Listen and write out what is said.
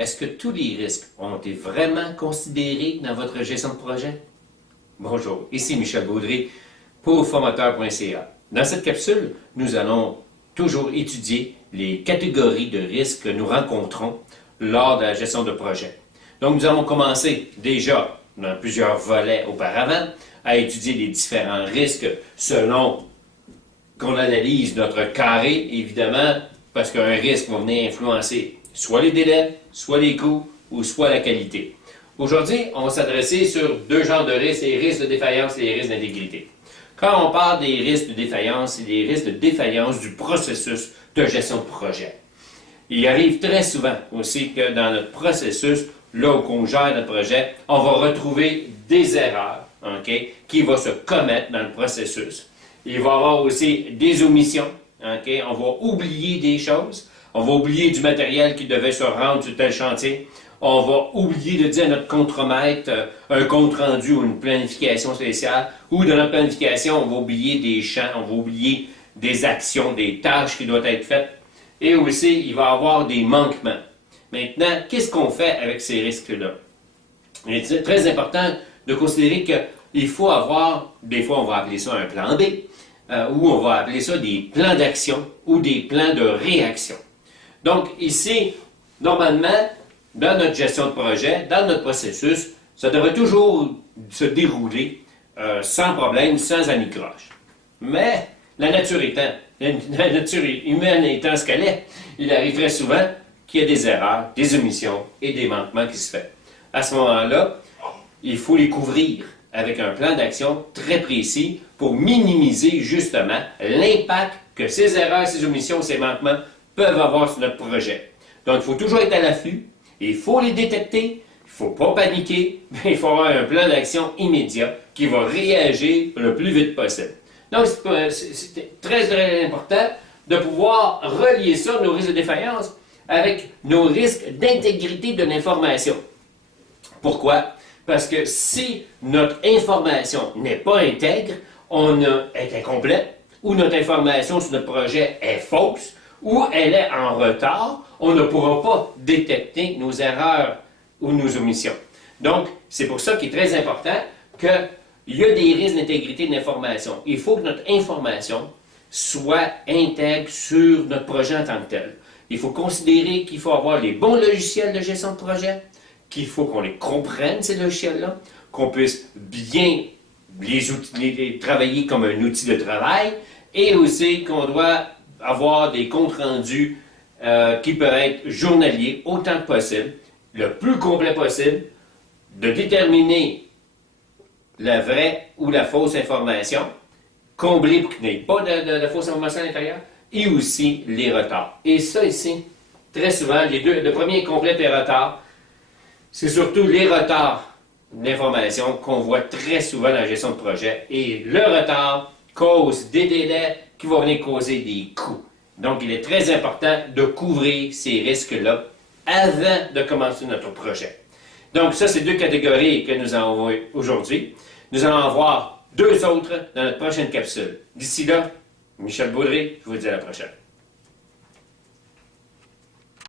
Est-ce que tous les risques ont été vraiment considérés dans votre gestion de projet? Bonjour, ici Michel Baudry pour formateur.ca. Dans cette capsule, nous allons toujours étudier les catégories de risques que nous rencontrons lors de la gestion de projet. Donc, nous avons commencé déjà dans plusieurs volets auparavant à étudier les différents risques selon qu'on analyse notre carré, évidemment, parce qu'un risque va venir influencer soit les délais, soit les coûts ou soit la qualité. Aujourd'hui, on va s'adresser sur deux genres de risques, les risques de défaillance et les risques d'intégrité. Quand on parle des risques de défaillance, c'est des risques de défaillance du processus de gestion de projet. Il arrive très souvent aussi que dans notre processus, là où on gère notre projet, on va retrouver des erreurs qui vont se commettre dans le processus. Il va y avoir aussi des omissions. On va oublier des choses. On va oublier du matériel qui devait se rendre sur tel chantier. On va oublier de dire à notre contremaître un compte rendu ou une planification spéciale. Ou dans notre planification, on va oublier des champs, on va oublier des actions, des tâches qui doivent être faites. Et aussi, il va y avoir des manquements. Maintenant, qu'est-ce qu'on fait avec ces risques-là? Il est très important de considérer qu'il faut avoir, des fois on va appeler ça un plan B, ou on va appeler ça des plans d'action ou des plans de réaction. Donc ici, normalement, dans notre gestion de projet, dans notre processus, ça devrait toujours se dérouler sans problème, sans anicroche. Mais la nature humaine étant ce qu'elle est, il arrive très souvent qu'il y a des erreurs, des omissions et des manquements qui se font. À ce moment-là, il faut les couvrir avec un plan d'action très précis pour minimiser justement l'impact que ces erreurs, ces omissions, ces manquements peuvent avoir sur notre projet. Donc, il faut toujours être à l'affût, il faut les détecter, il ne faut pas paniquer, mais il faut avoir un plan d'action immédiat qui va réagir le plus vite possible. Donc, c'est très important de pouvoir relier ça, nos risques de défaillance, avec nos risques d'intégrité de l'information. Pourquoi? Parce que si notre information n'est pas intègre, est incomplète, ou notre information sur notre projet est fausse, ou elle est en retard, on ne pourra pas détecter nos erreurs ou nos omissions. Donc, c'est pour ça qu'il est très important qu'il y a des risques d'intégrité de l'information. Il faut que notre information soit intègre sur notre projet en tant que tel. Il faut considérer qu'il faut avoir les bons logiciels de gestion de projet, qu'il faut qu'on les comprenne, ces logiciels-là, qu'on puisse bien les travailler comme un outil de travail, et aussi qu'on doit avoir des comptes rendus qui peuvent être journaliers autant que possible, le plus complet possible, de déterminer la vraie ou la fausse information, combler pour qu'il n'y ait pas de fausse information à l'intérieur, et aussi les retards. Et ça ici, très souvent, le premier complet et retard, c'est surtout les retards d'information qu'on voit très souvent dans la gestion de projet. Et le retard cause des délais qui vont venir causer des coûts. Donc, il est très important de couvrir ces risques-là avant de commencer notre projet. Donc, ça, c'est deux catégories que nous allons voir aujourd'hui. Nous allons en voir deux autres dans notre prochaine capsule. D'ici là, Michel Baudry, je vous dis à la prochaine.